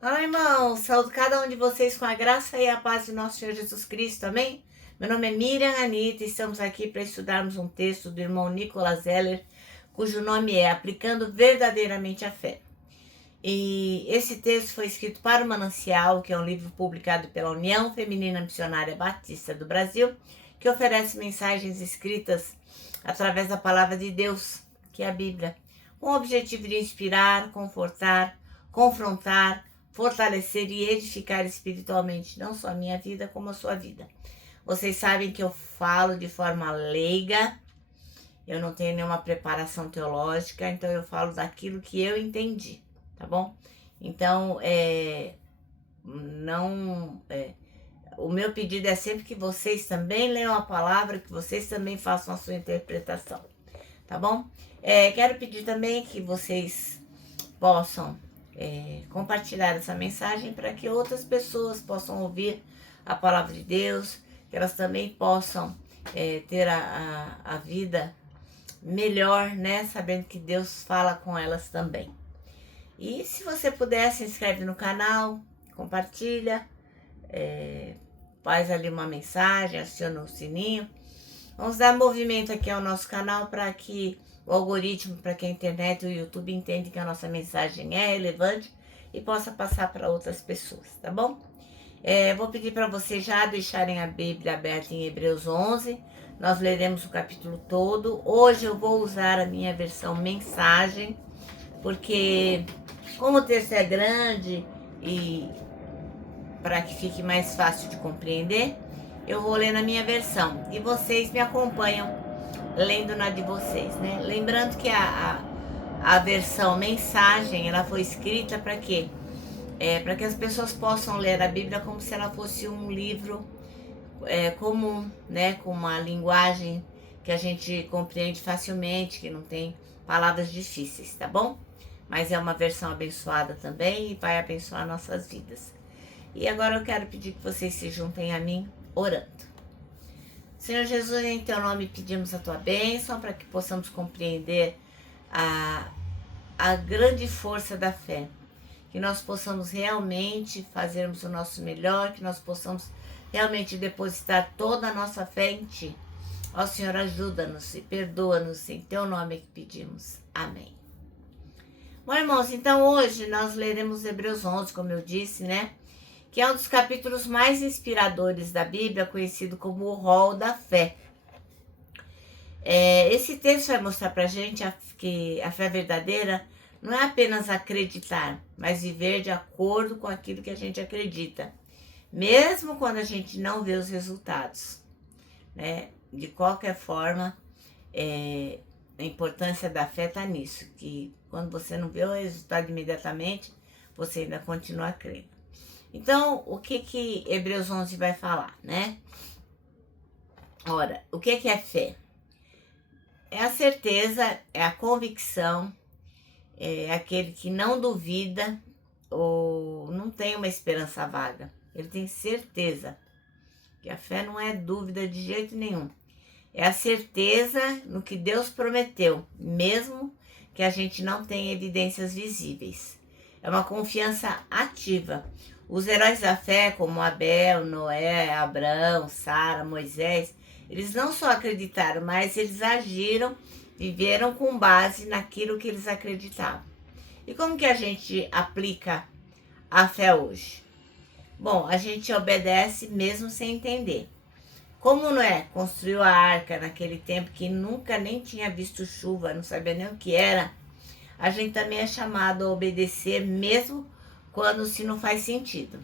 Olá, irmãos, saúdo cada um de vocês com a graça e a paz de nosso Senhor Jesus Cristo, amém? Meu nome é Miriam Anita e estamos aqui para estudarmos um texto do irmão Nicolas Zeller, cujo nome é Aplicando Verdadeiramente a Fé. E esse texto foi escrito para o Manancial, que é um livro publicado pela União Feminina Missionária Batista do Brasil, que oferece mensagens escritas através da palavra de Deus, que é a Bíblia, com o objetivo de inspirar, confortar, confrontar, fortalecer e edificar espiritualmente, não só a minha vida, como a sua vida. Vocês sabem que eu falo de forma leiga, eu não tenho nenhuma preparação teológica, então eu falo daquilo que eu entendi, tá bom? Então, o meu pedido é sempre que vocês também leiam a palavra, que vocês também façam a sua interpretação, tá bom? Quero pedir também que vocês possam compartilhar essa mensagem para que outras pessoas possam ouvir a palavra de Deus, que elas também possam ter a vida melhor, né? Sabendo que Deus fala com elas também. E se você puder, se inscreve no canal, compartilha, faz ali uma mensagem, aciona o sininho. Vamos dar movimento aqui ao nosso canal para que o algoritmo, para que a internet e o YouTube entendam que a nossa mensagem é relevante e possa passar para outras pessoas, tá bom? Vou pedir para vocês já deixarem a Bíblia aberta em Hebreus 11. Nós leremos o capítulo todo. Hoje eu vou usar a minha versão mensagem, porque como o texto é grande e para que fique mais fácil de compreender, eu vou ler na minha versão e vocês me acompanham lendo na de vocês, né? Lembrando que a versão mensagem, ela foi escrita para quê? Para que as pessoas possam ler a Bíblia como se ela fosse um livro comum, né? Com uma linguagem que a gente compreende facilmente, que não tem palavras difíceis, tá bom? Mas é uma versão abençoada também e vai abençoar nossas vidas. E agora eu quero pedir que vocês se juntem a mim orando. Senhor Jesus, em teu nome pedimos a tua bênção para que possamos compreender a grande força da fé. Que nós possamos realmente fazermos o nosso melhor, que nós possamos realmente depositar toda a nossa fé em ti. Ó Senhor, ajuda-nos e perdoa-nos, em teu nome que pedimos. Amém. Bom, irmãos, então hoje nós leremos Hebreus 11, como eu disse, né? Que é um dos capítulos mais inspiradores da Bíblia, conhecido como o Rol da Fé. Esse texto vai mostrar pra gente que a fé verdadeira não é apenas acreditar, mas viver de acordo com aquilo que a gente acredita, mesmo quando a gente não vê os resultados, né? De qualquer forma, a importância da fé está nisso, que quando você não vê o resultado imediatamente, você ainda continua crendo. Então, o que Hebreus 11 vai falar, né? Ora, o que é fé? É a certeza, é a convicção, é aquele que não duvida ou não tem uma esperança vaga. Ele tem certeza, que a fé não é dúvida de jeito nenhum. É a certeza no que Deus prometeu, mesmo que a gente não tenha evidências visíveis. É uma confiança ativa. Os heróis da fé, como Abel, Noé, Abraão, Sara, Moisés, eles não só acreditaram, mas eles agiram, viveram com base naquilo que eles acreditavam. E como que a gente aplica a fé hoje? Bom, a gente obedece mesmo sem entender. Como Noé construiu a arca naquele tempo que nunca nem tinha visto chuva, não sabia nem o que era, a gente também é chamado a obedecer mesmo quando se não faz sentido.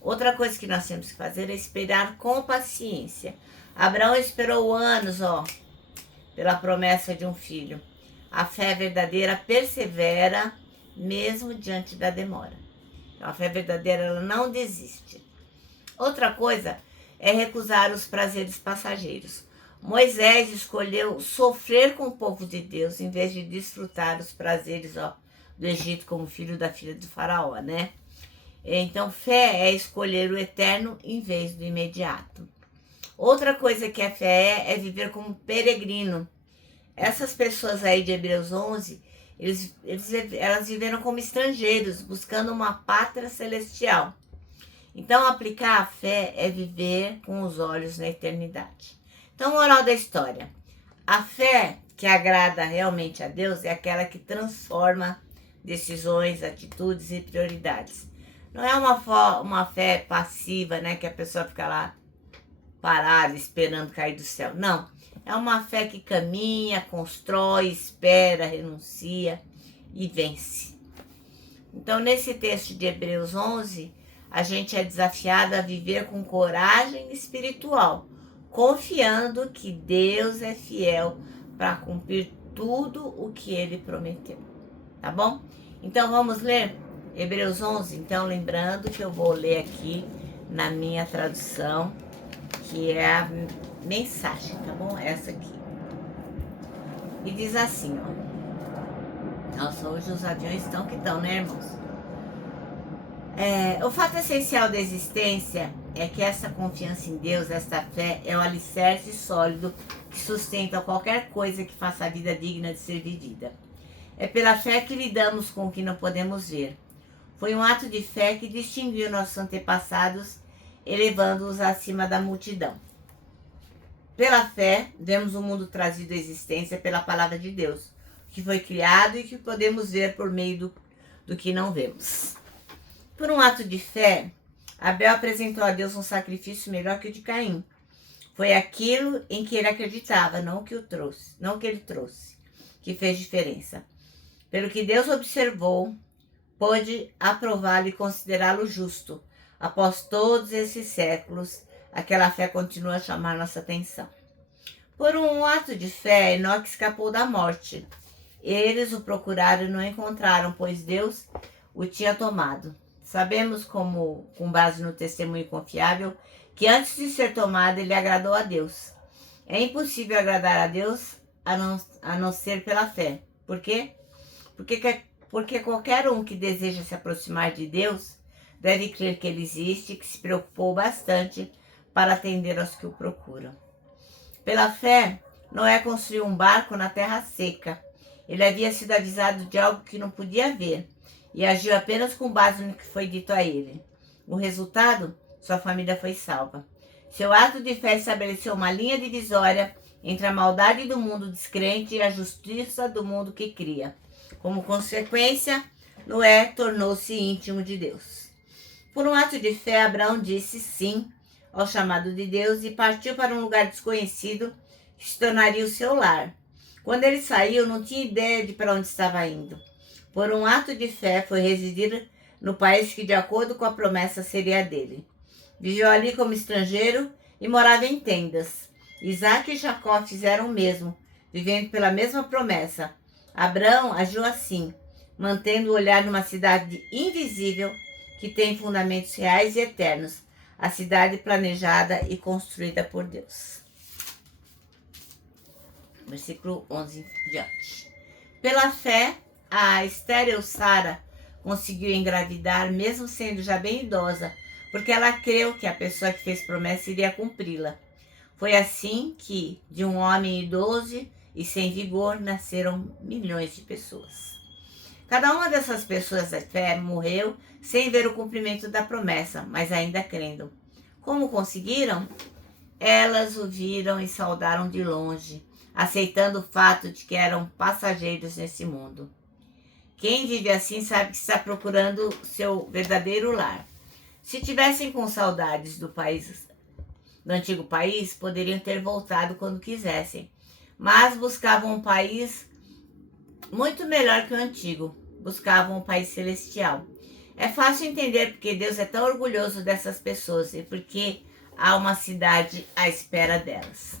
Outra coisa que nós temos que fazer é esperar com paciência. Abraão esperou anos, pela promessa de um filho. A fé verdadeira persevera mesmo diante da demora. Então, a fé verdadeira, ela não desiste. Outra coisa é recusar os prazeres passageiros. Moisés escolheu sofrer com o povo de Deus em vez de desfrutar os prazeres do Egito como filho da filha do faraó, né? Então, fé é escolher o eterno em vez do imediato. Outra coisa que a fé é viver como peregrino. Essas pessoas aí de Hebreus 11, Elas viveram como estrangeiros, buscando uma pátria celestial. Então, aplicar a fé é viver com os olhos na eternidade. Então, moral da história. A fé que agrada realmente a Deus é aquela que transforma decisões, atitudes e prioridades. Não é uma fé passiva, né, que a pessoa fica lá parada, esperando cair do céu. Não. É uma fé que caminha, constrói, espera, renuncia e vence. Então, nesse texto de Hebreus 11, a gente é desafiado a viver com coragem espiritual, confiando que Deus é fiel para cumprir tudo o que Ele prometeu. Tá bom? Então, vamos ler Hebreus 11? Então, lembrando que eu vou ler aqui na minha tradução, que é a mensagem, tá bom? Essa aqui. E diz assim, ó. Nossa, hoje os aviões estão que estão, né, irmãos? O fato essencial da existência é que essa confiança em Deus, esta fé, é o alicerce sólido que sustenta qualquer coisa que faça a vida digna de ser vivida. É pela fé que lidamos com o que não podemos ver. Foi um ato de fé que distinguiu nossos antepassados, elevando-os acima da multidão. Pela fé, vemos o mundo trazido à existência pela palavra de Deus, que foi criado e que podemos ver por meio do que não vemos. Por um ato de fé, Abel apresentou a Deus um sacrifício melhor que o de Caim. Foi aquilo em que ele acreditava, não o que ele trouxe, que fez diferença. Pelo que Deus observou, pôde aprová-lo e considerá-lo justo. Após todos esses séculos, aquela fé continua a chamar nossa atenção. Por um ato de fé, Enoque escapou da morte. Eles o procuraram e não encontraram, pois Deus o tinha tomado. Sabemos, com base no testemunho confiável, que antes de ser tomado, ele agradou a Deus. É impossível agradar a Deus a não ser pela fé. Por quê? Porque qualquer um que deseja se aproximar de Deus deve crer que Ele existe e que se preocupou bastante para atender aos que o procuram. Pela fé, Noé construiu um barco na terra seca. Ele havia sido avisado de algo que não podia ver e agiu apenas com base no que foi dito a ele. O resultado? Sua família foi salva. Seu ato de fé estabeleceu uma linha divisória entre a maldade do mundo descrente e a justiça do mundo que cria. Como consequência, Noé tornou-se íntimo de Deus. Por um ato de fé, Abraão disse sim ao chamado de Deus e partiu para um lugar desconhecido que se tornaria o seu lar. Quando ele saiu, não tinha ideia de para onde estava indo. Por um ato de fé, foi residir no país que, de acordo com a promessa, seria dele. Viveu ali como estrangeiro e morava em tendas. Isaac e Jacó fizeram o mesmo, vivendo pela mesma promessa. Abraão agiu assim, mantendo o olhar numa cidade invisível que tem fundamentos reais e eternos, a cidade planejada e construída por Deus. Versículo 11 em diante. Pela fé, a estéril Sara conseguiu engravidar, mesmo sendo já bem idosa, porque ela creu que a pessoa que fez promessa iria cumpri-la. Foi assim que, de um homem idoso e sem vigor, nasceram milhões de pessoas. Cada uma dessas pessoas da fé morreu sem ver o cumprimento da promessa, mas ainda crendo. Como conseguiram? Elas o viram e saudaram de longe, aceitando o fato de que eram passageiros nesse mundo. Quem vive assim sabe que está procurando seu verdadeiro lar. Se tivessem com saudades do antigo país, poderiam ter voltado quando quisessem, mas buscavam um país muito melhor que o antigo, buscavam um país celestial. É fácil entender porque Deus é tão orgulhoso dessas pessoas e porque há uma cidade à espera delas.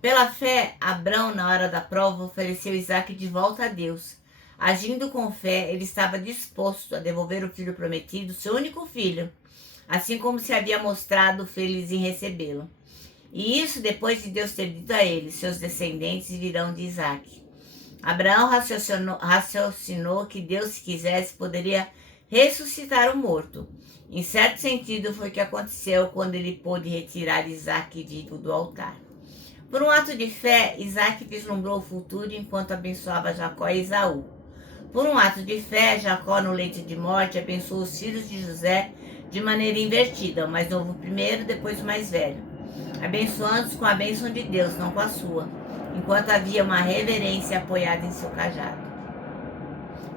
Pela fé, Abrão, na hora da prova, ofereceu Isaac de volta a Deus. Agindo com fé, ele estava disposto a devolver o filho prometido, seu único filho, assim como se havia mostrado feliz em recebê-lo. E isso depois de Deus ter dito a ele, seus descendentes virão de Isaac. Abraão raciocinou que Deus, se quisesse, poderia ressuscitar o morto. Em certo sentido, foi o que aconteceu quando ele pôde retirar Isaac vivo do altar. Por um ato de fé, Isaac vislumbrou o futuro enquanto abençoava Jacó e Esaú. Por um ato de fé, Jacó, no leito de morte, abençoou os filhos de José de maneira invertida, o mais novo primeiro, depois o mais velho, abençoando-os com a bênção de Deus, não com a sua, enquanto havia uma reverência apoiada em seu cajado.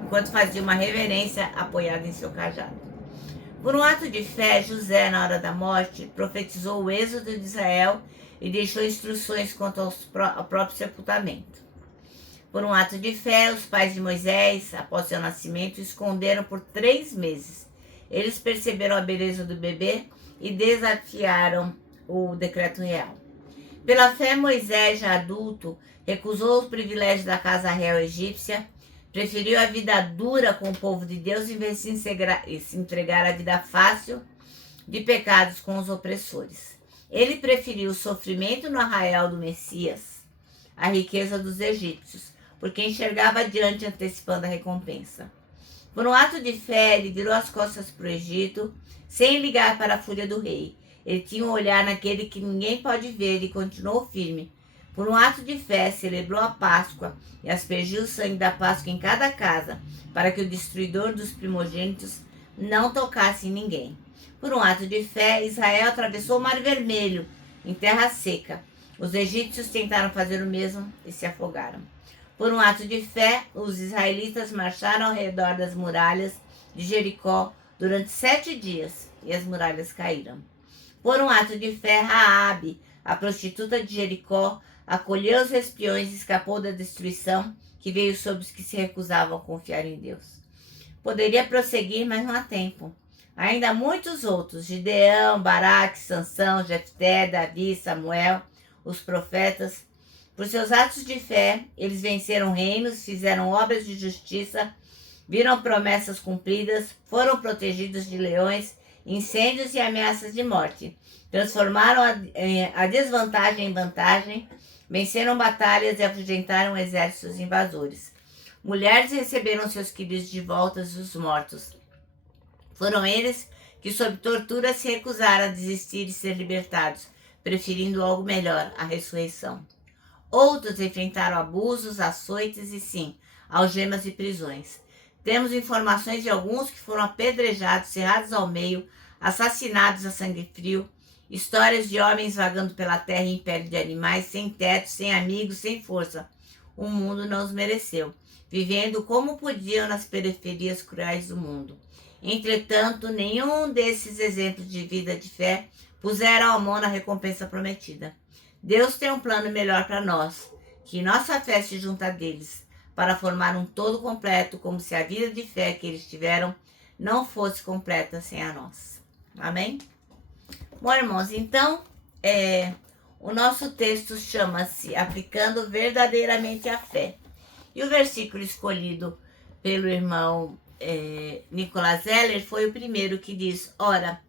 Enquanto fazia uma reverência apoiada em seu cajado. Por um ato de fé, José, na hora da morte, profetizou o êxodo de Israel e deixou instruções quanto ao próprio sepultamento. Por um ato de fé, os pais de Moisés, após seu nascimento, o esconderam por 3 meses. Eles perceberam a beleza do bebê e desafiaram o decreto real. Pela fé, Moisés, já adulto, recusou os privilégios da casa real egípcia, preferiu a vida dura com o povo de Deus em vez de se entregar à vida fácil de pecados com os opressores. Ele preferiu o sofrimento no arraial do Messias à riqueza dos egípcios, porque enxergava adiante antecipando a recompensa. Por um ato de fé, ele virou as costas para o Egito, sem ligar para a fúria do rei. Ele tinha um olhar naquele que ninguém pode ver e continuou firme. Por um ato de fé, celebrou a Páscoa e aspergiu o sangue da Páscoa em cada casa, para que o destruidor dos primogênitos não tocasse em ninguém. Por um ato de fé, Israel atravessou o Mar Vermelho, em terra seca. Os egípcios tentaram fazer o mesmo e se afogaram. Por um ato de fé, os israelitas marcharam ao redor das muralhas de Jericó durante 7 dias e as muralhas caíram. Por um ato de fé, Raabe, a prostituta de Jericó, acolheu os espiões e escapou da destruição que veio sobre os que se recusavam a confiar em Deus. Poderia prosseguir, mas não há tempo. Ainda há muitos outros, Gideão, Baraque, Sansão, Jefté, Davi, Samuel, os profetas. Por seus atos de fé, eles venceram reinos, fizeram obras de justiça, viram promessas cumpridas, foram protegidos de leões, incêndios e ameaças de morte. Transformaram a desvantagem em vantagem, venceram batalhas e afugentaram exércitos invasores. Mulheres receberam seus queridos de volta dos mortos. Foram eles que, sob tortura, se recusaram a desistir e ser libertados, preferindo algo melhor, a ressurreição. Outros enfrentaram abusos, açoites e, sim, algemas e prisões. Temos informações de alguns que foram apedrejados, cerrados ao meio, assassinados a sangue frio, histórias de homens vagando pela terra em pele de animais, sem teto, sem amigos, sem força. O mundo não os mereceu, vivendo como podiam nas periferias cruéis do mundo. Entretanto, nenhum desses exemplos de vida de fé puseram a mão na recompensa prometida. Deus tem um plano melhor para nós, que nossa fé se junta a deles, para formar um todo completo, como se a vida de fé que eles tiveram não fosse completa sem a nossa. Amém? Bom, irmãos, então, o nosso texto chama-se Aplicando Verdadeiramente a Fé. E o versículo escolhido pelo irmão Nicolas Heller foi o primeiro que diz: Ora,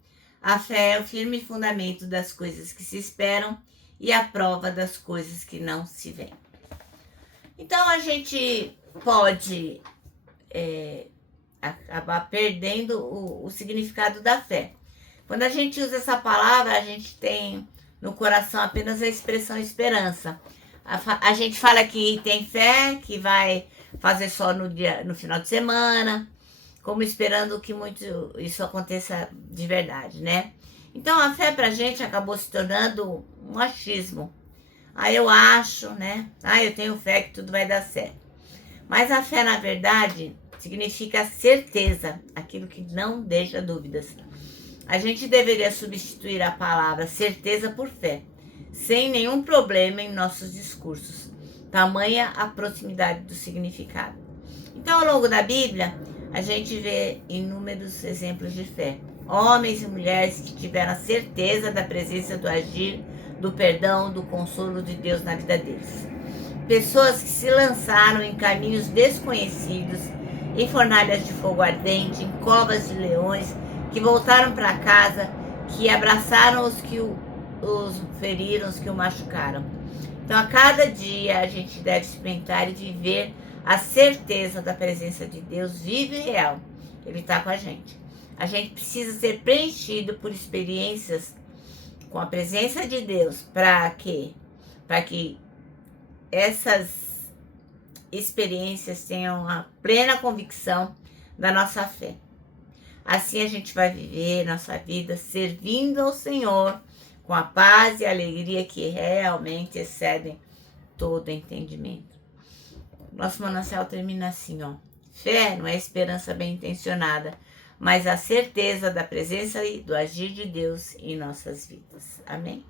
a fé é o firme fundamento das coisas que se esperam e a prova das coisas que não se veem. Então, a gente pode acabar perdendo o significado da fé. Quando a gente usa essa palavra, a gente tem no coração apenas a expressão esperança. A gente fala que tem fé, que vai fazer só no final de semana, como esperando que muito isso aconteça de verdade, né? Então, a fé pra gente acabou se tornando um achismo. Eu acho, né? Eu tenho fé que tudo vai dar certo. Mas a fé, na verdade, significa certeza, aquilo que não deixa dúvidas. A gente deveria substituir a palavra certeza por fé, sem nenhum problema em nossos discursos. Tamanha a proximidade do significado. Então, ao longo da Bíblia, a gente vê inúmeros exemplos de fé. Homens e mulheres que tiveram a certeza da presença, do agir, do perdão, do consolo de Deus na vida deles. Pessoas que se lançaram em caminhos desconhecidos, em fornalhas de fogo ardente, em covas de leões, que voltaram para casa, que abraçaram os que os feriram, os que o machucaram. Então, a cada dia a gente deve experimentar e viver a certeza da presença de Deus vivo e real. Ele está com a gente. A gente precisa ser preenchido por experiências com a presença de Deus para que essas experiências tenham a plena convicção da nossa fé. Assim a gente vai viver nossa vida servindo ao Senhor com a paz e a alegria que realmente excedem todo entendimento. Nosso manancial termina assim, ó. Fé não é esperança bem intencionada, mas a certeza da presença e do agir de Deus em nossas vidas. Amém?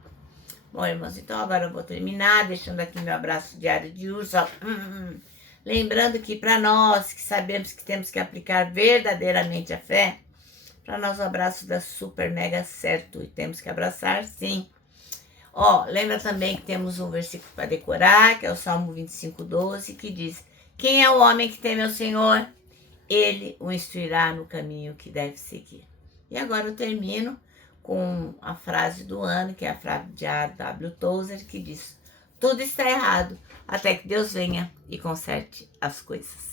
Bom, irmãos, então agora eu vou terminar, deixando aqui meu abraço diário de urso. Lembrando que para nós que sabemos que temos que aplicar verdadeiramente a fé, para nós o abraço dá super mega certo e temos que abraçar sim. Lembra também que temos um versículo para decorar, que é o Salmo 25:12, que diz: quem é o homem que teme ao Senhor? Ele o instruirá no caminho que deve seguir. E agora eu termino com a frase do ano, que é a frase de A.W. Tozer, que diz: tudo está errado até que Deus venha e conserte as coisas.